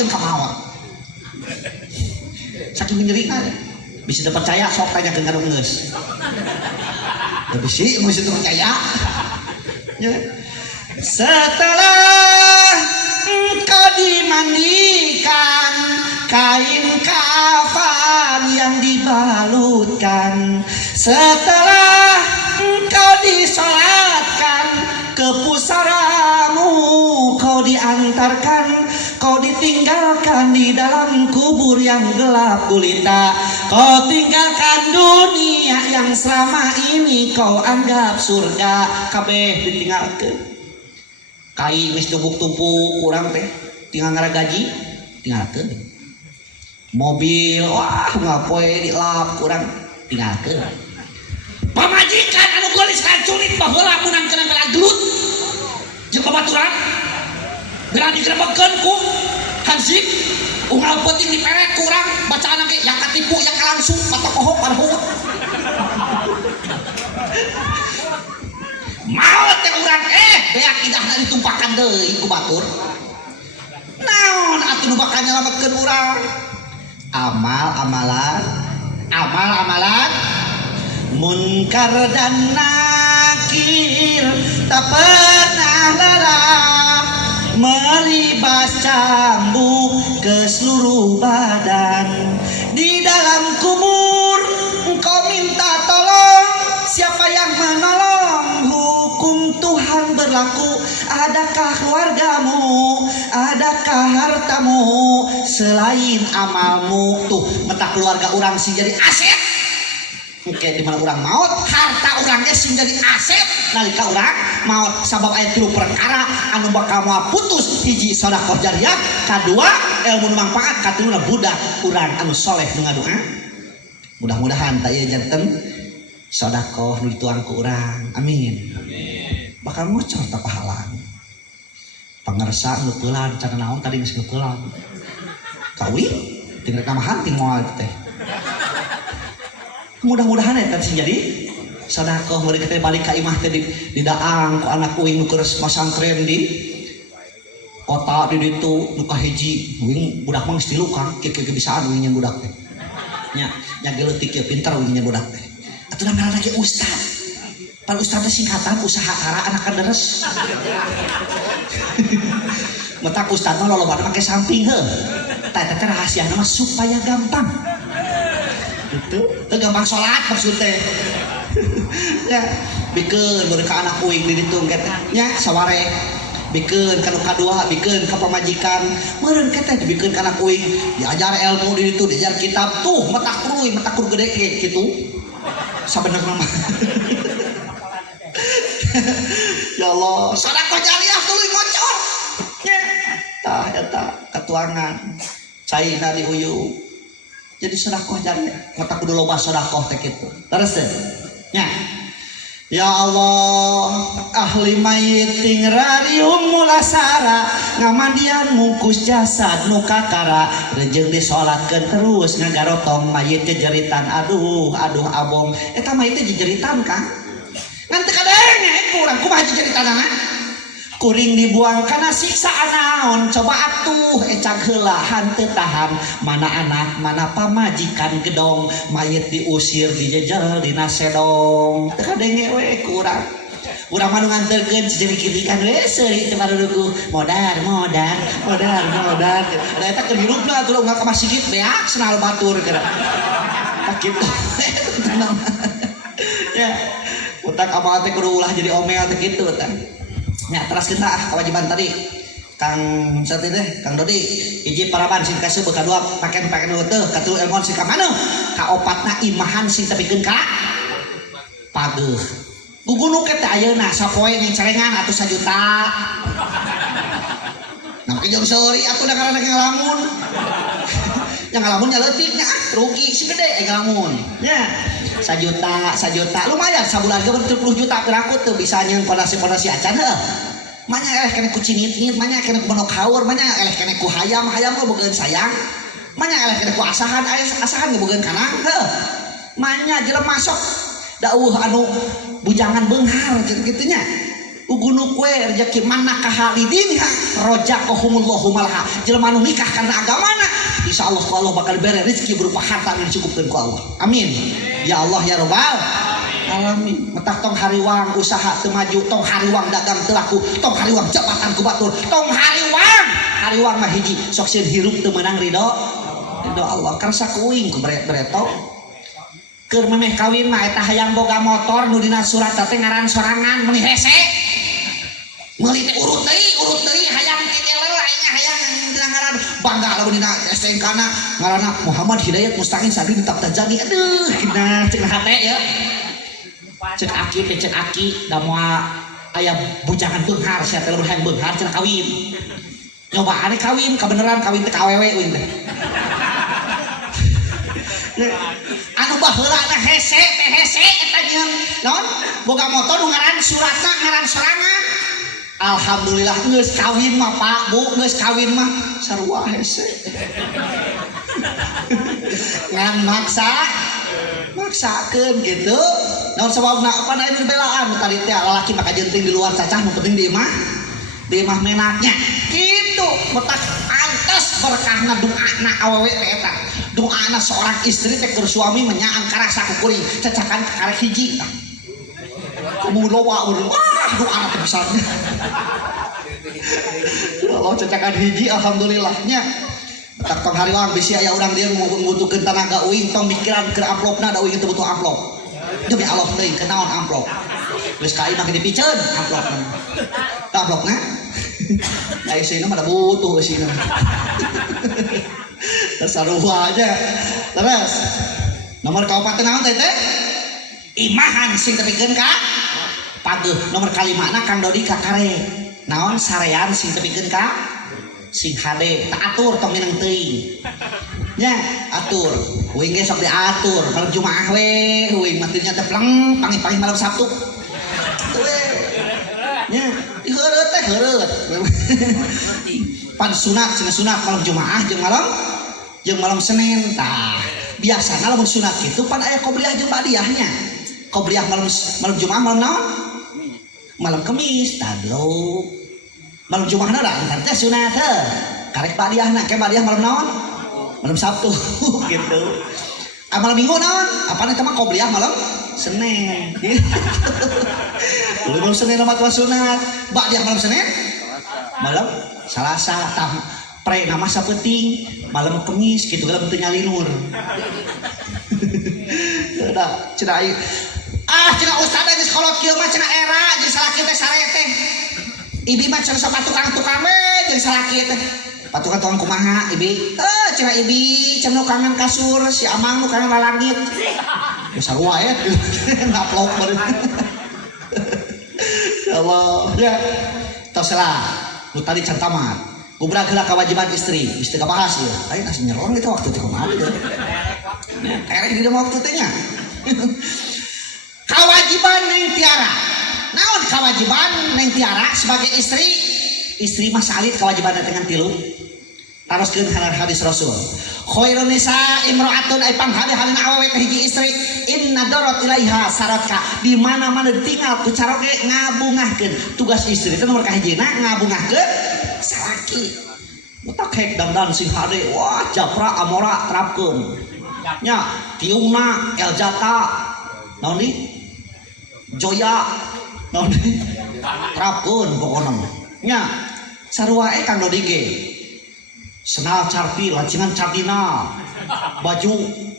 pamajikeun ka maot. Saking nyerina bisa percaya sok tanyakeun ka geus. Da bisi bisa percaya. Ya. Setelah engkau dimandikan kain kafan yang dibalutkan, setelah engkau disolatkan ke pusaramu, kau diantarkan, kau ditinggalkan di dalam kubur yang gelap gulita, kau tinggalkan dunia yang selama ini kau anggap surga, kabeh ditinggalkan. Kain geus tumpuk-tumpuk kurang teh tinggal ngaragaji tinggalkeun. Mobil wah ngapoe dilap kurang tinggalkeun. Pamajikan anu geulis kaculit baheula meunang kena gelut jeung babaturan gerak digrebegkeun ku hansip unggal peuting diperet kurang bacaan ge yang katipu yang langsung patokoho parahut. Maot teh urang beak idahna ditumpakan deui ku batur. Naon atuh nu bakal nyelametkeun urang? Amal-amalan munkar dan nakir tak pernah lelah melibas cambuk ke seluruh badan. Di dalam kubur engkau minta tolong, siapa yang menolong? Hukum Tuhan berlaku. Adakah keluargamu, adakah hartamu selain amalmu? Tuh mata keluarga orang sih jadi aset. Oke, di mana orang maut, harta orangnya sing jadi aset nalika orang maut. Sabab aya 3 perkara anu bakal moal putus. Hiji sedekah jariyah, kadua ilmu manfaat, katiluna budak urang anu soleh nu ngadoa. Mudah-mudahan tah ieu janten sedekah nu dituang ku urang. Amin. Bakal ngocor tah pahala. Pangarsa nu peulan cara naon tadi geus peulan. Kawin tinggal kamahan ting moal teh. Mudah-mudahan eta sing jadi sedekah meureun teh balik ka imah teh didaang ku anak uing nu keus masantren di kota di ditu nu kahiji uing budak mah geus 3 Kang kieu bisaan uing nya budak teh. Nya geleutik kieu pinter uing nya budak teh. Atuh ngaranna ge ustad. Pan ustad teh singkatan usaha hara anak deres. Metak ustad mah lolobana make samping heuh. Tah eta teh rahasiana mah supaya gampang. Itu gampang sholat maksudnya. Ya bikeun meureun ka anak uing di ditu teh nya saware bikeun ka nu kadua bikeun ka pamajikan meureun teh dibikeun ka anak uing diajar ilmu di ditu diajar kitab tuh metak kur gede ge kitu sabenerna mah. Ya Allah sedekah jariyah tuluy ngocor nya tah eta katuangan caina diuyup. Jadi sedekah jariyah mata kudu loba sedekah teh kitu. Terus nya ya Allah ahli mayit ting rarium mulasara ngamandian mungkus jasad nu kakara rejeung disolatkeun terus ngagarotong mayit jejeritan aduh abong eta mayit teh jejeritan Kang ngan teu kadenge kurang kumaha jejeritanna kuring dibuang kana siksa naon coba atuh ecag heula hanteu tahan mana anak mana pamajikan gedong mayit diusir dijejel dina sedong teu kadenge we kurang urang mah nu nganterkeun cijerik-jirikan we seuri teh baruduku modar da eta keur hirupna atuh unggal ka masjid beak senal batur geura tak kitu tenang ya utak apa teh kudu ulah jadi omel teh kitu tah. Ya terus kita kewajiban tadi Kang sate teh Kang Dodi hiji paraban sing kasih kadua paken teu katu elmon sing ka maneuh kaopatna imahan sing tepikeun ka pageuh gugunu ke teh ayeuna sapoe ning carengan atuh 1 juta nah make jam seuri atuh da karana ngalamun yang ngalamun nya leutik nya rugi si gede ngalamun nya 1 juta lumayan sabulan ge 30 juta gerakut teu bisa nyeun pondasi acan heuh manya eleh kene ku cinit-cinit manya kene ku manuk haur manya eleh kene ku hayam kok bogeun sayang manya eleh kene ku asahan ge bogeun kanang heuh manya jelema sok dawuh anu bujangan beunghar kitu nya ugunu kue rezeki mana kahalidinha rojakohumullahu malaha jelema nu nikah karena agamana insyaallah Allah bakal beri rezeki berupa harta yang dicukupkeun ku Allah amin ya Allah ya rabbal alamin metak tong hariwang usaha teu maju tong hariwang dagang teu laku tong hariwang jabatan ku batur tong hariwang mah hiji sok sieun hirup teu meunang ridho Allah karsa kuing ku bereto keur memeh kawin mah eta hayang boga motor nu dina surat teh ngaran sorangan meuni hese meuli teh urut deui hayang kekele aing hayang ngaran bangga lamun dina STNK na ngaranna Muhammad Hidayat Mustaqim Sadi ditap tajani aduh kina cek hate ya cek aki da moal aya bujangan beunghar sia teh hayang beunghar cenah kawin nyoba ane kawin kabeneran kawin teh ka awewe uing teh anu baheula na hese eta jeung naon boga motor nu ngaran suratna ngaran sorangan alhamdulillah geus kawin mah Pak Bu geus kawin mah sarua hese ngan maksakeun gitu naon sababna apa aya belaan tadi teh lalaki maka jenting di luar cacah nu penting di imah menaknya kitu betak antos berkahna doana awewe teh eta doana seorang istri teh keur suami menyaan karasa kukuring cacakan karek hiji kumu loba urang doana teh besarnya Allah cacakan hiji alhamdulillahnya tak tong hariwang bisi aya urang dia membutuhkeun tenaga uing tong mikiran keur amplopna da uing teu butuh amplop demi Allah teuing kenaon amplop geus ka imah dipiceun amplopna da isina mah da butuh isina sarua aja terus nomor kaopat naon teh imahan sing tepikeun ka pageuh nomor kalimana Kang Dodi kakare naon sarean sing tepikeun ka sing hade tak atur tong minang teuing nya atur uing ge sok diatur malam Jumaah we uing mah teu nya teh pleng pangi-pangi malam Sabtu teu we nya diheureut teh heureut pan sunat cenah sunat malam Jumaah jeung malam Senin tah biasana lamun sunat kitu pan aya qobliyah jeung badiahnya qobliyah malam Jumaah malam naon malam Kamis tadro malam Jumaah na da teh sunat teh karek badiahna ke badiah malam naon malam Sabtu gitu malam Minggu naon apana teh mah qobliyah malam Senin malam Senin mah sunat badiah malam Senin malam Salasa tah pre nama sapenting malam Kamis gitu kalau teu nyalinur da cenah ieu cenah ustad geus kolot kieu mah cenah era jeung salaki teh sare teh ibi mah cenah sok tukang-tukang we jeung salaki teh patukan kumaha ibi cenah ibi cenah kangen kasur si amang nu kangen lalangit geus sarua ya ngaplok baru Allah ya tos lah nu tadi can tamat kubrag heula kewajiban istri geus teu kabahas ieu aing asa nyeron kita waktu teh kumaha ieu terek di waktu teh nya kewajiban neng tiara naon kewajiban neng tiara sebagai istri mah salit kewajiban dengan tilu taroskeun kana hadis Rasul khairun nisa imraatun ai panghade halina awewe teh hiji istri inna darat ilaiha saratka di mana-mana ditinggal ku caroge ngabungahkeun tugas istri teh nomor kahijina ngabungahkeun salaki utak hek dandan sing hade wah japra amora terapkeun nya tiungna eljata naon di joya naon di terapkeun pokona nya sarua Kang Dodi ge senal carti lancingan cartina baju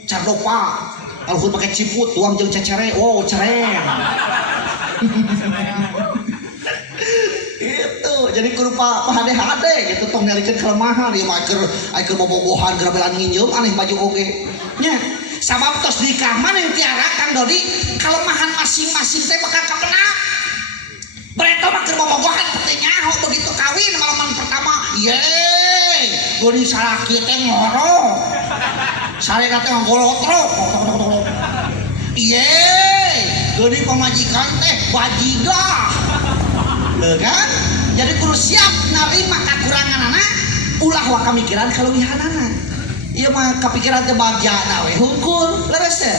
cardopa alhur pakai ciput tuang jeung cecere wow cereng itu jadi kudu pahade-hade gitu tong nyalikeun kelemahan ieu mah keur bobogohan keur belan nginjeum aneh baju oge nya sabab tos nikah mah yang tiara Kang Dodi kelemahan masing-masing teh bakal kapena bereto mah keur bobogohan teh nyaho begitu kawin malam pertama yeay geuning salaki teh ngoro sarena teh ngolotrok yeay geuning pamajikan teh bajidah kan jadi kudu siap narima kakuranganana ulah wa kamikiran kaluwihanana ieu mah kapikiran teh bagjana we hungkul leres teh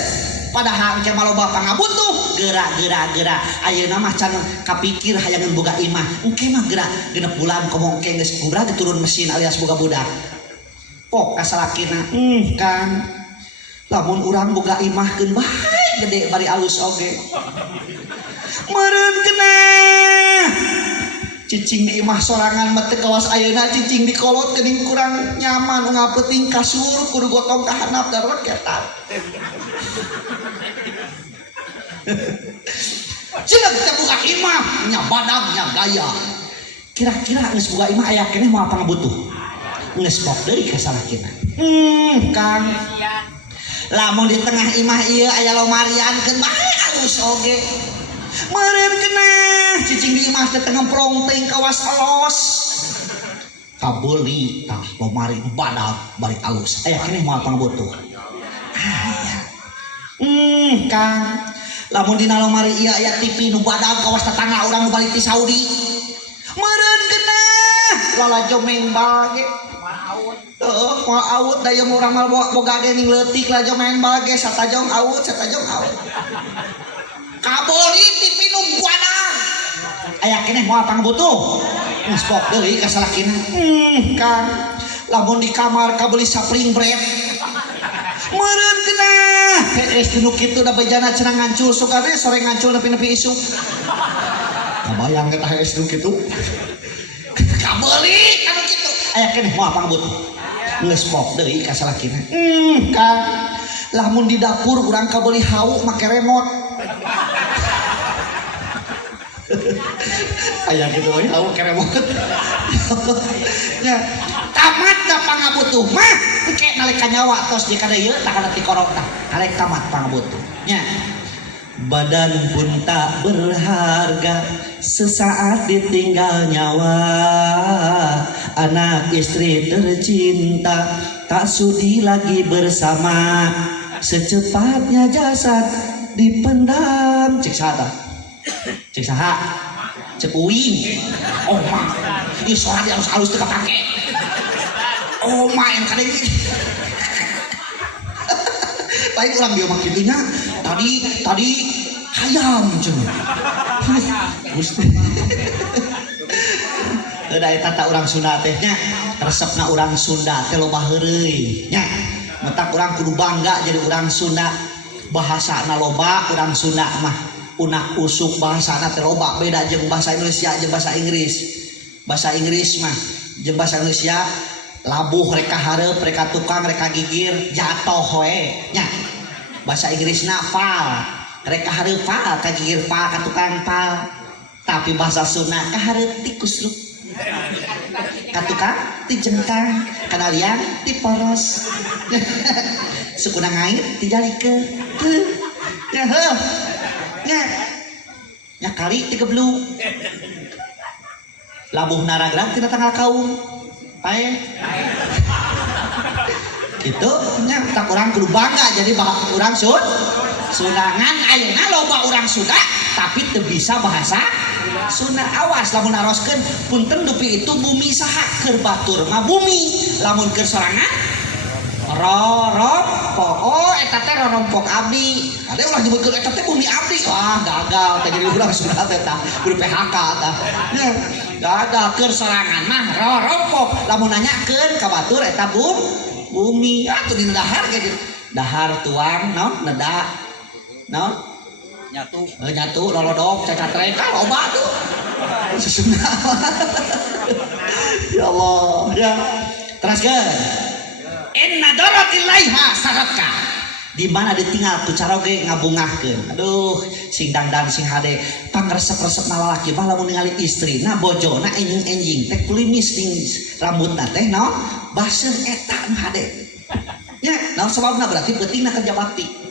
padahal ke maloba pangabutuh gerak ayeuna mah can kapikir hayangan boga imah engke mah gerak genep bulan komo engke geus kubrah diturun mesin alias boga budak pok kasalakina Kang lamun urang boga imah geun bae gede bari alus oge meureun kena cicing di imah sorangan mete kawas ayeuna cicing di kolot geuning kurang nyaman ngapeuting kasur kudu gotong ka handap darurat ketat cina kita buka imah nya badag nya gaya kira-kira geus buka imah aya keneh moal pangabutuh geus pok deui ka salakina Kang lamun di tengah imah ieu aya lomarian keun bae alus oge meureun keneh cicing di imah teh ngemprong teuing kawas alos kabeuli tah lomari badag bari alus aya keneh moal pangabutuh aya Kang lamun dina lomari ieu aya TV nu badag kawas tetangga urang nu balik ti Saudi meureun keneh lalajo mengbal ge moal aut dayeuh urang mah boga geuning leutik lajo main bal ge satajong aut kaboli TV nu badag aya keneh moal pangabutuh geus pok deui ka salakina Kang lamun di kamar kabeli sapring bread meureun keneh geus nu kitu da bejana cenah ngancul sukane sore ngancul nepi-nepi isuk kabayang eta geus nu kitu kabeli anu kitu aya keneh moal pangabutuh geus pok deui ka salakina Kang lamun di dapur urang kabeli hawu make remote aya kitu we hawu ke remote nya tamat da pangabutuh mah engke nalika nyawa tos di kada ieu tah kana ti korok tah arek tamat pangabutuh nya badan pun tak berharga sesaat ditinggal nyawa anak istri tercinta tak sudi lagi bersama secepatnya jasad dipendam cek saha cek uing oh mah ieu soal halus-halus teu kapake oh mah yang kada ini lain urang dia mah kitu nya tadi hayam cenah Gusti da eta ta urang Sunda teh nya resepna urang Sunda teh loba heureuy nya metak urang kudu bangga jadi urang Sunda bahasana loba urang Sunda mah unak usuk bahasana teh loba beda jeung bahasa Indonesia jeung bahasa Inggris mah jeung bahasa Indonesia labuh rek hareup rek tukang rek gigir jatoh we nya bahasa Inggrisna fal rek hareup fal ka gigir fal ka tukang fal tapi bahasa Sunda ka hareup ti kusruk ka tukang ti jengkang kana liang ti poros sukuna ngait ti jalikeun nya heuh nya kali ti gebluk labuh naragrag tina tanggal kaum pae gitu nya tak urang kudu bangga jadi urang Sundangan ayeuna loba urang Sunda tapi teu bisa bahasa Sunda awas lamun naroskeun punten dupi itu bumi saha keur batur mah bumi lamun keur sorangan rorompok oh eta teh rorompok abdi ade ulah nyebutkeun eta teh bumi abdi wah gagal teh jadi urang Sunda teh tah kudu PHK tah nya gagal keur sorangan mah rorompok lamun nanyakeun ka batur eta bumi atuh dina dahar ge dahar tuang naon neda naon nyatu lolodok cacatrek ka loba tuh sesuna ya Allah ya teruskeun inna daratillaha saratka di mana ditinggal ku caroge ngabungahkeun aduh sing dangdang sing hade pangresep-resep lalaki mah lamun ningali istri na bojona enjing teh kulimis ting rambutna teh naon baseur eta nu hade nya naon sababna berarti pentingna kerja bakti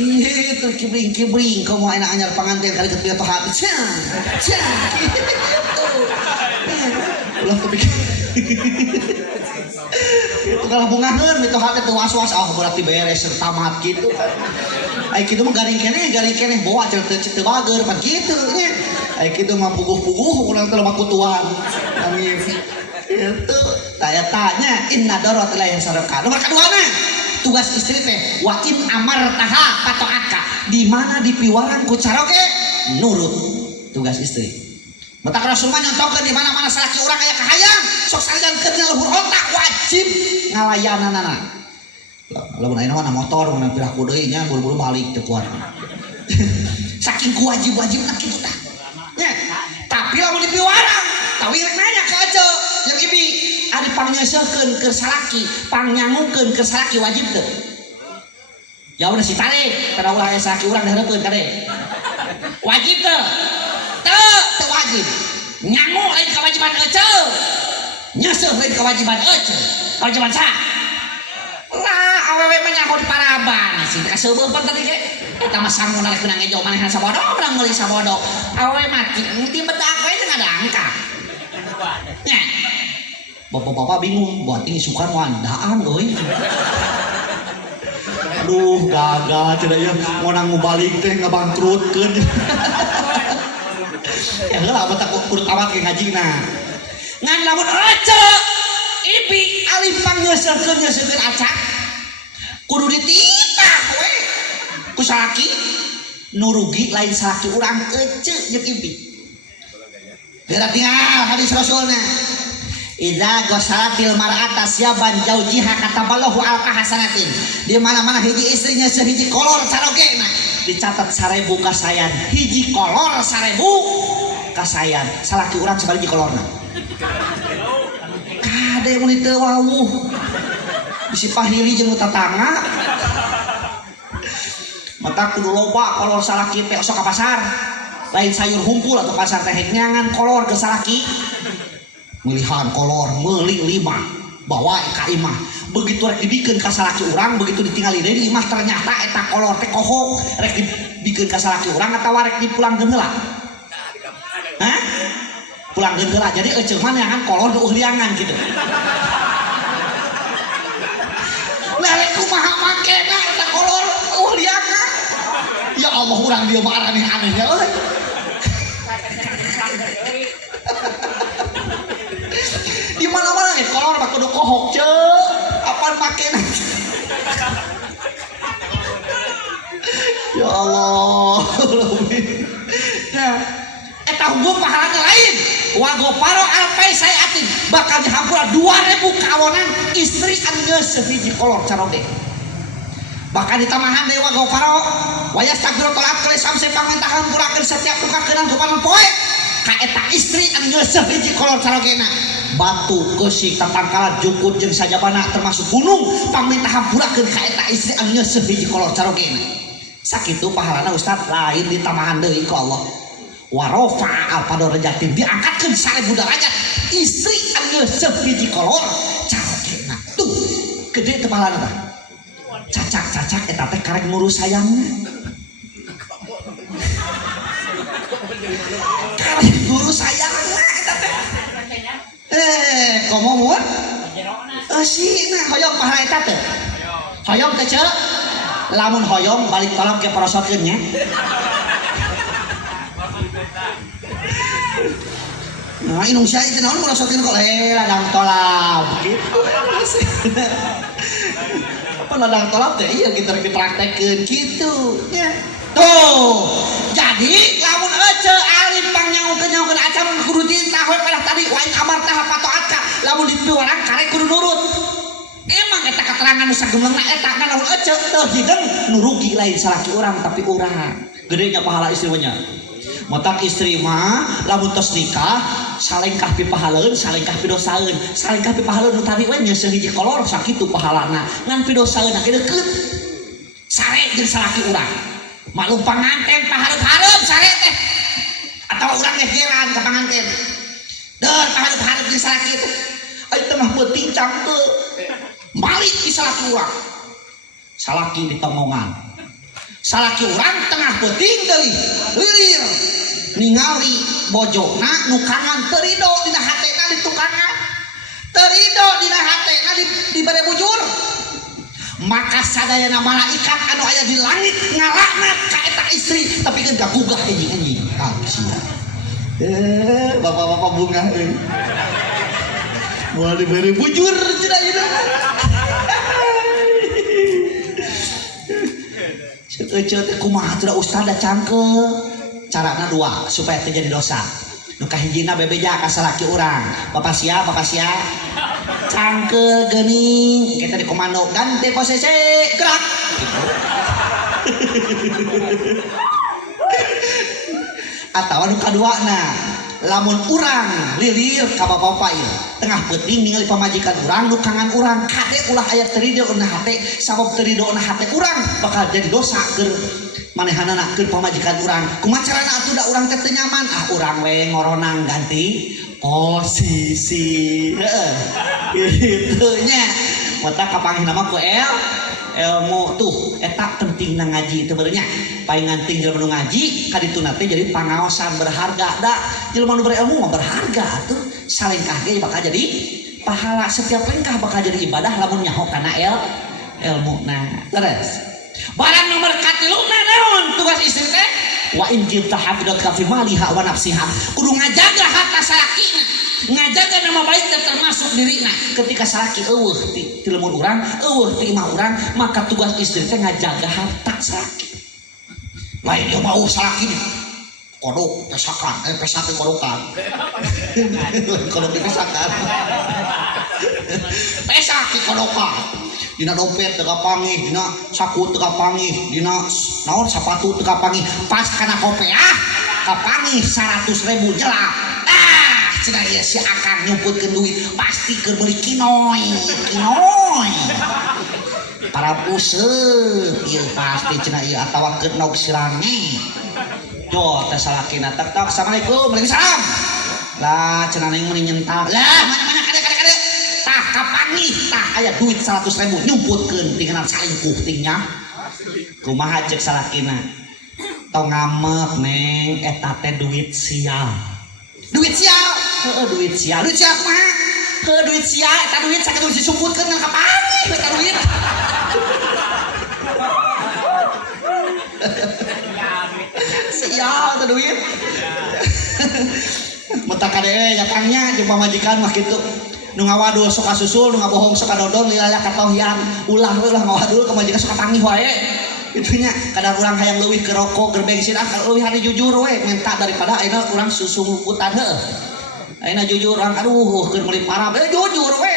gitu kibring komo enak anyar panganten kali kepieu toh hati gitu ulah kepikir itu kalau bungaheun itu hati teu was-was berarti beres tamat gitu ai kitu mah garing keneh bawa teu bager pan kitu nya ai kitu mah puguh-puguh urang teh loba kutuan amin itu tanya inna daratillahi saraka nomor kaduana tugas istri teh wa in amartaha patoaka, di mana dipiwarang ku caroge nurut tugas istri. Mata Rasul mah nyontokeun di mana-mana salaki urang aya kahayang sok sajankeun luhur otak wajib ngalayananana. Lamun ayeuna mah motor mun piraku deui nya buru-buru balik teu kuat. Saking kuwajib-wajibna kitu tah. Nya, tapi lamun dipiwarang, tawi rek nanya ka aja yang ibi ari pangnyeuseukeun keur salaki, pangnyangukeun keur salaki wajib teu? Jawabna si tare, kada ulah aya salaki urang dahareupeun kade. Wajib teu? Teu wajib. Nyangu lain kewajiban eceu. Nyeuseuk lain kewajiban eceu. Kewajiban saha? Lah awewe mah nyaho di paraban sih kaseubeun tadi ge. Eta mah sangun rek kena ngejo manehan sabodog urang meuli sabodog. Awewe mati ti bedak we teu ngadangkap. Nya. Bapak-bapak bingung, buat ini sukan wandaan euy. Aduh, gagal cenah ya ngonang ngubalik teh ngabangkrutkeun. Ya heula mah tak kudu tawat ke ngajina. Ngan lamun eceu ibi alih pangnyeuseukeun acak kudu dititah we ku salaki nu rugi lain salaki urang eceu jeung ibi. Berat tinggal hadis Rasulna. Idza ghasalatil mar'ata syaban jaujiha kataballahu alqa hasanatin. Di mana-mana hiji istrinya sehiji kolor sarogena dicatat 1000 kasayan. Hiji kolor 1000 kasayan. Salaki urang sabari hiji kolorna. Kade mun teu wawuh. Bisi pahili jeung tatangga. Mata kudu loba kolor salaki teh osok ka pasar. Lain sayur hungkul atau pasar teh nyangan kolor ke salaki. Milihan kolor meuli 5 bawa ka imah begitu rek dibikeun ka salaki urang begitu ditinggali deui di imah ternyata eta kolor teh kohong rek dibikeun ka salaki urang atawa rek dipulangkeun heula. Hah? Pulangkeun heula jadi eceu mah neangan kolor deueuh liangan kitu. Lah rek kumaha makena eta kolor liangan. Ya Allah urang dieu mah aneh-anehnya euy. Di mana-mana nih kolor mah kudu kohok ceu apaan makena. Ya Allah. Nah, eta hukum pahalana lain. Wa goparo alpai sayatin bakal dihampura 2000 kawonan istri anu geus hiji kolor caroge. Bahkan ditamahan dewa goparo wa yastaghfiru tolak kali samse pamentahan hampurakeun setiap dukakeun kupanon poe ka eta istri anu geus hiji kolor carogena. Batu keusik tatangkalan jukut jeung sajabana termasuk gunung paminta hampurakeun ka eta istri anu nyeuseuk hiji kolor carogena. Sakitu pahalana Ustaz lain ditamahan deui ku Allah. Wa rafa'a al-darajatin diangkatkeun 1000 derajat istri anu nyeuseuk hiji kolor carogena. Tuh, gede teh pahalana tah. Cacak-cacak eta teh karek ngurus sayangna. Karek ngurus sayangna eta teh. Komo mun? Sina hoyong pahala eta teh. Hoyong teh ceuk. Lamun hoyong balik tolong ke prosotkeun nya. Nah, inung sia itu naon prosotkeun kok ladang tolak. Gitu. Apa ladang tolak teh iya kita dipraktekkeun kitu nya. Tuh. Jadi lamun eceu alim pangnyangukeun acan kudu ditah we pada tadi wain amartah patoatka lamun dipiwarang karek kudu nurut. Emang eta keterangan nu sageumleungna eta kan lamun eceu teu hideung nu rugi lain salaki urang tapi urang. Gedenya pahala istri nya. Motak istri mah lamun tos nikah salengkah pipahaleun salengkah pidosaeun. Salengkah pipahaleun nu tadi we nyeuseung hiji kolor sakitu pahalana. Ngan pidosaeun ge deukeut. Sare jeung salaki urang. Maklum panganten pahareup-hareup sare teh atau urang teh heran ka panganten deur pahareup-hareup di salaki teh ai teh mah beuting cangkeu balik di salaki urang salaki di tongongan salaki urang tengah beuting deui lilir ningali bojona nu kangan teu ridho dina hatena di tukangan teu ridho dina hatena dibere bujur. Maka sadayana malaikat anu aya di langit ngalaknat ka eta istri tapi kan gagugah anjing sia. Bapak-bapak bunga euy. Moal dibere bujur cenah ieu. Ece teh kumaha teu da ustad da cangkel. Carana dua supaya teu jadi dosa. Nu kahijina bebeja ka salaki urang. Bapak sia cangkel geuning kita di komando ganti posisi gerak. Atawa nu kaduana lamun urang lilir ka bapak ieu tengah peuting ningali pamajikan urang nu kangen urang kade ulah aya terido na hate sabab terido na hate urang bakal jadi dosa keur manehanana keur pamajikan urang kumaha carana atuh da urang teh teu nyaman urang we ngoronang ganti posisi heeh kitu nya mata kapanggih nama ku ilmu tuh eta pentingna ngaji teu beureunya palingan tinggal nu ngaji kadituna teh jadi pangaosan berharga da jelema nu berilmu mah berharga atuh salengkah ge bakal jadi pahala setiap lengkah bakal jadi ibadah lamun nyaho kana ilmu nah terus barang nomor katiluna naon tugas istri teh wa in jibta hafidat fi maliha wa nafsiha kudu ngajaga harta salakina ngajaga nama baik dan termasuk dirina ketika salaki eueuh ti lemun urang eueuh ti imah urang maka tugas istri teh ngajaga harta salaki lain ieu mah salaki kodok pesakan pesake kodokan kodok dipesakan pesake kodokan dina dompet teu kapangih dina saku teu kapangih dina naon sapatu teu kapangih pas kana kopeah kapangih 100.000 jelak cenah ieu si akang nyumputkeun duit pasti keur meuli kinoy para puseuh ieu pasti cenah ieu atawa keur nauk sirange jo teh salakina tek assalamualaikum waalaikumsalam lah cenah ning meuni nyentak lah mana kade tah kapangih tah aya duit 100.000 nyumputkeun tinggal salingkuh tingnya kumaha ceuk salakina tong ngamek neng eta teh duit sial duit sial duit sial mah duit sial eta duit sakitu disumputkeun ngan kapangih eta duit sial eta duit mata kade nyatangnya jeung pamajikan mah kitu nu ngawadul sok kasusul nu ngabohong sok kadodol lilala katohian ulah ngawadul ka majikan sok kapangih wae itunya kadang urang hayang leuwih ke rokok keur bensin leuwih hari jujur we minta daripada ayeuna urang susu ngumputan heuh ayeuna jujur urang aduh keur meuli parah jujur we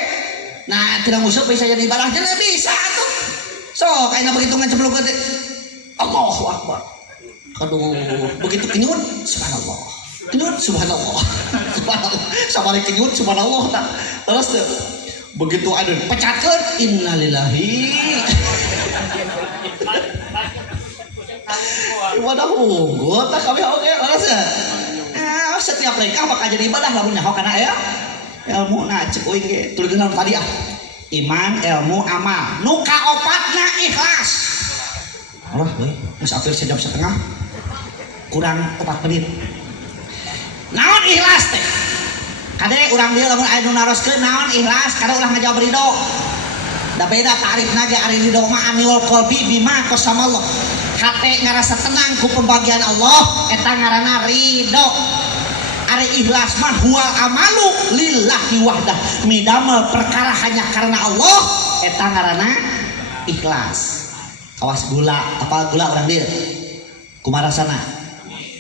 nah tina museup bisa jadi ibadah jadi bisa atuh sok ayeuna begitu ngan ceblok teh Allahu akbar aduh begitu kenyut subhanallah kenyut subhanallah sabari kenyut subhanallah tak terus tuh begitu ada pecatkeun innalillahi ibadah unggul tak kami oke terus setiap lengkah bakal jadi ibadah lamun nyaho kana ya ilmu na cek euy ge tulikeun tadi iman ilmu amal nu kaopatna ikhlas Allah euy geus apil sejam setengah kurang 4 menit naon ikhlas teh kade urang dieu lamun aya nu naroskeun naon ikhlas kada ulah ngajawab ridho da beda tarifna ge ari ridho mah anil qalbi bima qasamallah hate ngarasa tenang ku pembagian Allah eta ngaranna ridho ari ikhlas mah huwal amalu lillahi wahdah midamel perkara hanya karena Allah eta ngaranna ikhlas kawas gula apa gula urang dieu kumaha rasana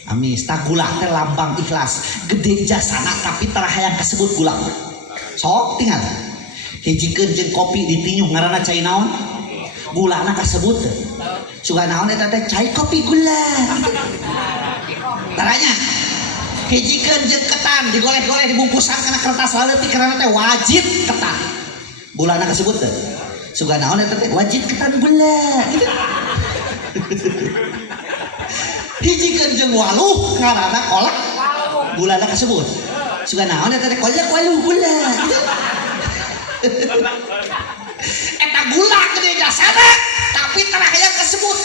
amis tak gula teh lambang ikhlas gede jasana tapi tarahayang kesebut gula sok tinggal hijikeun jeung kopi ditinyuh ngaranna cai naon gulana kasebut suka naon eta teh cai kopi gula taranya hijikeun jeung ketan digoleh-goleh dibungkusan kana kertas leutik karena teh wajib ketan gulana kasebut teh suka naon eta teh wajib ketan gula hijikeun jeung waluh ngaranna kolak gulana kasebut suka naon eta teh kolak waluh gula eta gula gede jasana tapi tarahayang kasebut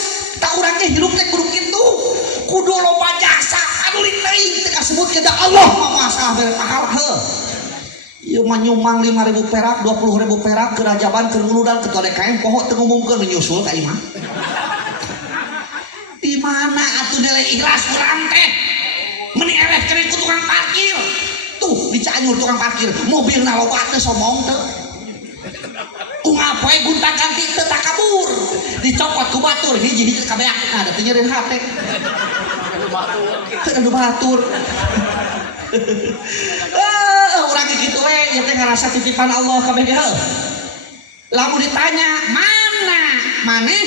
tak urang ge hirup teh kudu kitu kudu loba jasa anu teuing teh kasebut kedah Allah mah masalah bere pahala heuh ieu mah nyumbang 5.000 perak 20.000 perak ke rajaban keur nguludan ketua DKM poho teu ngumumkeun nyusul ka imah di mana atuh nilai ikhlas urang teh meni eleh kene ku tukang parkir tuh di Cianjur tukang parkir mobilna loba teh somong teu ngapoe gunta ganti teu takabur di dicopot ku batur hiji kabeak ada teu nyeureun hate anu batur urang kitu we ieu teh ngarasa titipan Allah kabeh ge lamun ditanya mana maneh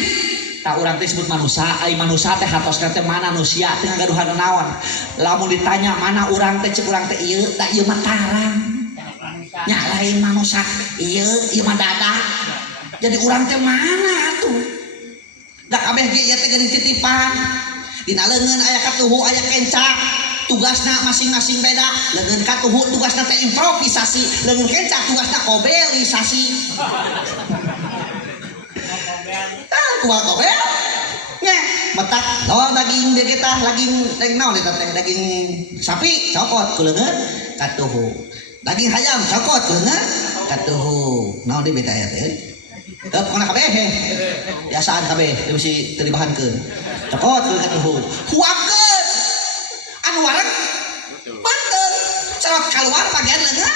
tak urang teh disebut manusia ai manusia teh hatosna teh mana manusia teh ngagaduhan naon lamun ditanya mana urang teh cek urang teh ieu tak ieu mah tarang nya lain manusia ieu mah dadah jadi urang teh mana atuh da kabeh ge ieu teh geuning titipan dina leungeun aya katuhu aya kenca tugasna masing-masing beda leungeun katuhu tugasna teh improvisasi leungeun kenca tugasna kobelisasi kumaha kobel nya metak daging dia kita daging naon eta teh daging sapi cokot ku leungeun katuhu daging hayam cokot ku leungeun katuhu naon deui beda aya teh pokona kabeh biasaan kabeh teu bisi teu dibahankeun cokot ku katuhu huapkeun anu wareg beunteun cerot kaluar bagian leungeun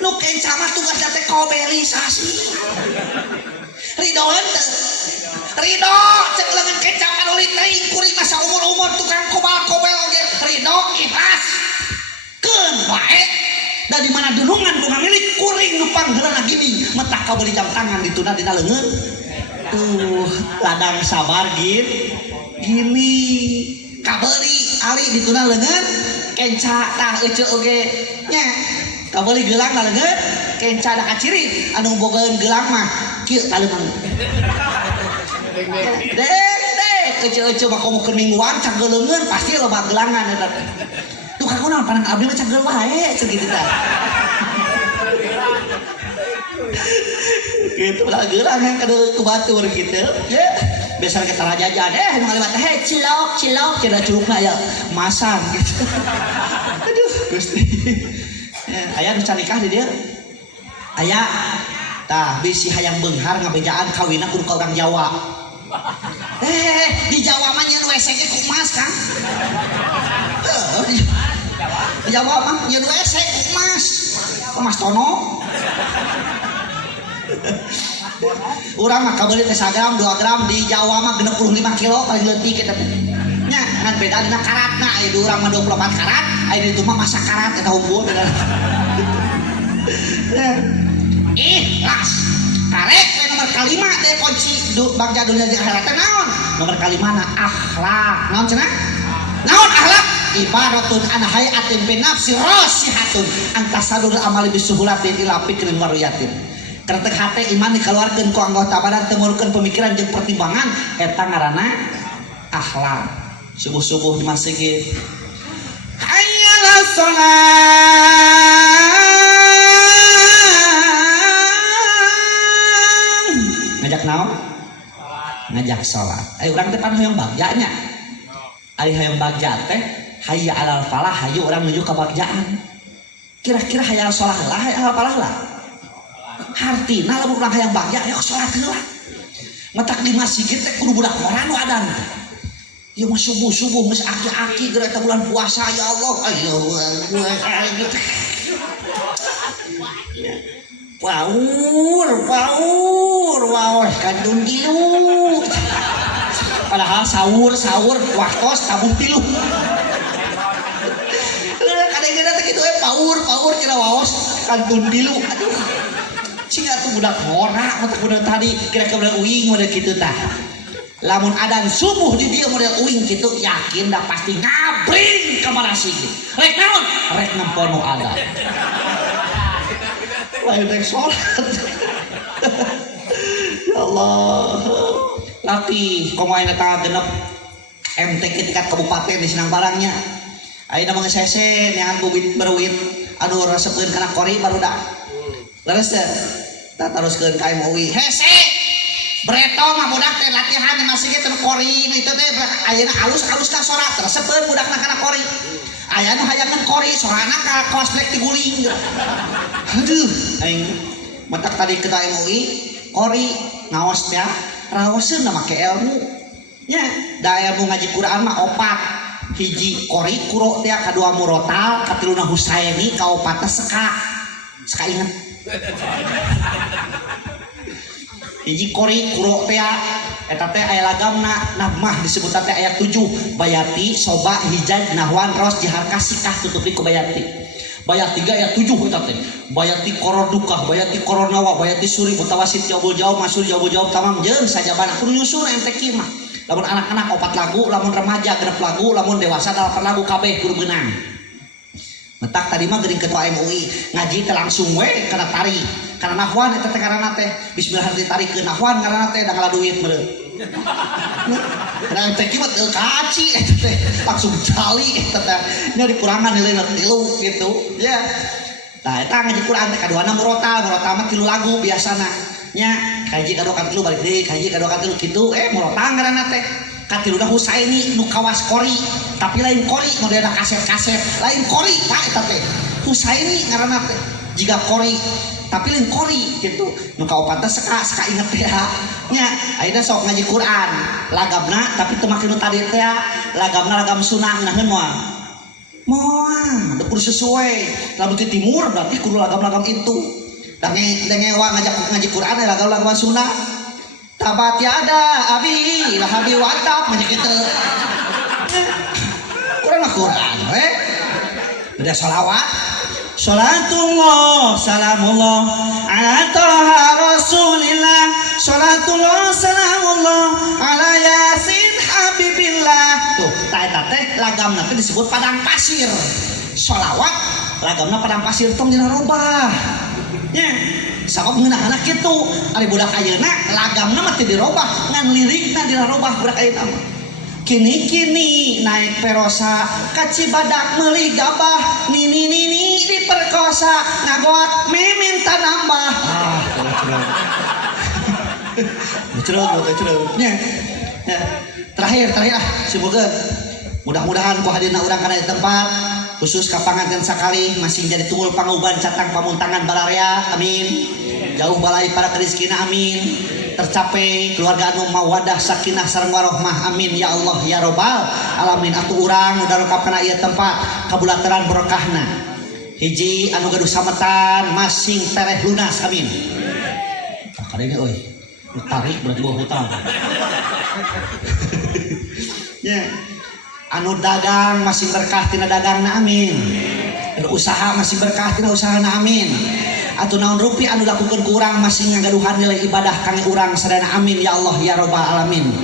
nu kenca mah tugasna teh kobelisasi ridho henteu ridho cek leungeun kenca panuli teuing kuring masa umur tukang kobal-kobel oge ridho ikhlas keun bae da di mana dunungan bunga milik kuring nu panggeulana gini metak kabeli jam tangan dituna dina leungeun ladang sabar gini kabeli ali dituna leungeun kenca tah euceuk oge nya kabeli gelang na leungeun kenca da kaciri anu bogaeun gelang mah kieu taleungan dek euceuk mah komokeun mingguan cak geuleungeun pasti loba gelangan eta tuh kagonaon panang abdi mah cak geul wae ceuk kitu tah kitu lah gelang yang kada ku batur kitu ya biasa kita rajajan nu ngaliwat teh cilok cenah culukna ya masang gitu aduh Gusti aya nu canikah di dieu aya tah bisi hayang beunghar ngabejaan kawinna kudu ka urang Jawa di Jawa mah nyeun WC ge ku emas Kang di Jawa mah nyeun WC ku emas tono urang mah kabeli teh 1 gram 2 gram di Jawa mah 65 kilo paling leutik eta nya ngan beda dina karatna aya di urang mah 24 karat aya di ditu mah masa karat eta hunkul beda ikhlas karek nomor kalima deh kunci bagja dunia jeung akhirat teh naon nomor kalimana akhlak naon cenah naon akhlak ibaratun an hayatin bi nafsi rasihatun antasadur amali bisuhulatin ila fikrin waruyatin kertek hate iman dikeluarkeun ku anggota badan temurkeun pemikiran jeung pertimbangan eta ngaranna akhlak subuh-subuh di masjid hayyalas shalah ngajak naon ngajak salat ayo urang teh pan hoyong bagja nya ari hoyong bagja teh hayya alal falah hayu urang nuju ka bagjaan kira-kira hayya alal salah lah hayya alal falah lah hartina lamun urang hayang bagja ayo salat heula matak di masjid teh kudu budak moran nu adan ieu mah subuh-subuh geus aki-aki geura eta bulan puasa ya Allah ayo Paur, kandung tilu. Padahal sahur, waktos tabung tilu. Kadang-kadang gitu paur, kira waos kandung tilu. Aduh, sehingga tuh budak ngora, atau budak tadi kira-kira uing model gitu tah. Lamun adan subuh di dia model uing gitu, yakin dah pasti ngabring kamar asik. Rek naon? Rek nempono ada. Lain rek sholat. Ya Allah. Latih komain eta genep MTQ tingkat kabupaten di Sinang Barangnya. Ayeuna mah geus hese neangan bubit berwit anu resepkeun kana kori barudak. Leres teh. Ta taroskeun ka MUI. Hese. Breto mah budak teh latihan di masjid teh kori itu teh ayeuna alus-alusna sorak resepkeun budakna kana kori. Aya nu hayangan kori sorana ka kelas black diguling. Aduh, aing matak tadi ke MUI kori ngaos teh raoseun na make ilmu. Nya, da ilmu ngaji Quran mah opat. Hiji kori kuro teh kadua murotal, katiluna husaini, kaopatna seka. Seka inget. hiji kori kuro teh eta teh aya lagamna nahmah disebut teh ayat 7 bayati soba hijaj nahwan ros jihar kasikah tutupi ku bayati bayat 3 ayat 7 eta teh bayati korodukah bayati koronawa bayati suri mutawasit jawab jawab masur jawab tamam jeung sajabana kudu nyusun ente kieu mah lamun anak-anak 4 lagu lamun remaja 6 lagu lamun dewasa 8 lagu kabeh kudu beunang metak tadi mah geuning ketua MUI ngaji teh langsung we kana tari kana nahwan eta teh karana teh bismillah ditarikeun nahwan karana teh da ngala duit meureun nah teh kieu mah kaci eta teh langsung jali eta teh nya dikurangan nilai 3 gitu ya tah eta ngaji Quran teh kaduana murotal mah 3 lagu biasana nya kaji kadua katilu balik deui kaji kadua katilu kitu murotal ngaranna teh katiluna Husaini nu kawas kori tapi lain kori modelna kaset-kaset lain kori tak eta teh Husaini ngaranna teh jiga kori tapi lain kori gitu nu kaopat teh seka inget teh nya ayeuna sok ngaji Quran lagabna tapi teu make nu tadi teh lagabna lagam sunang naheun moal kudu sesuai lamun ti timur berarti kudu lagam-lagam itu dengewa ngajak ngaji Quran lagam-lagam sunah tabat tiada abi lahabi watap banyak itu kurang Quran udah sholawat sholatullah salamullah ala toha rasulillah sholatullah salamullah ala yasin habibillah tuh teh lagam nanti disebut padang pasir sholawat lagamna padang pasir tong dina robah nya sabab ngeunah anak kitu ari budak ayeuna lagamna mah teu dirobah ngan lirikna dirobah budak ayeuna kini naik perosa ka Cibadak meuli gabah nini diperkosa ngagoat meminta nambah cerot nya terakhir ah sibogeun mudah-mudahan ku hadirna urang kana tempat khusus ka panganten sakali masih jadi tunggul panguban catang pamuntangan balarea amin jauh balai para kerizkina amin tercapai keluarga anu mawadah sakinah sareng warohmah amin ya Allah ya robbal alamin atuh urang udah lengkap kana ieu tempat kabulateran berkahna hiji anu gaduh sametan masing tereh lunas amin kadenge euy tarik berarti bawa hutang ya anu dagang masih berkah tina dagangna amin berusaha masih berkah tina usahana amin atuh naon rupi anu lakukeun ku urang masih ngagaduhan nilai ibadah kangge urang sadayana amin ya Allah ya robbal alamin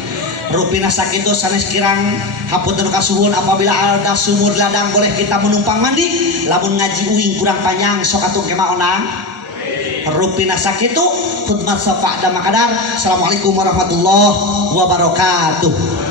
rupina sakitu sanes kirang hapunten kasuhun apabila ada sumur ladang boleh kita menumpang mandi lamun ngaji uing kurang panjang sok atuh kemaona rupina sakitu khutmat safa da makadar assalamualaikum warahmatullahi wabarakatuh.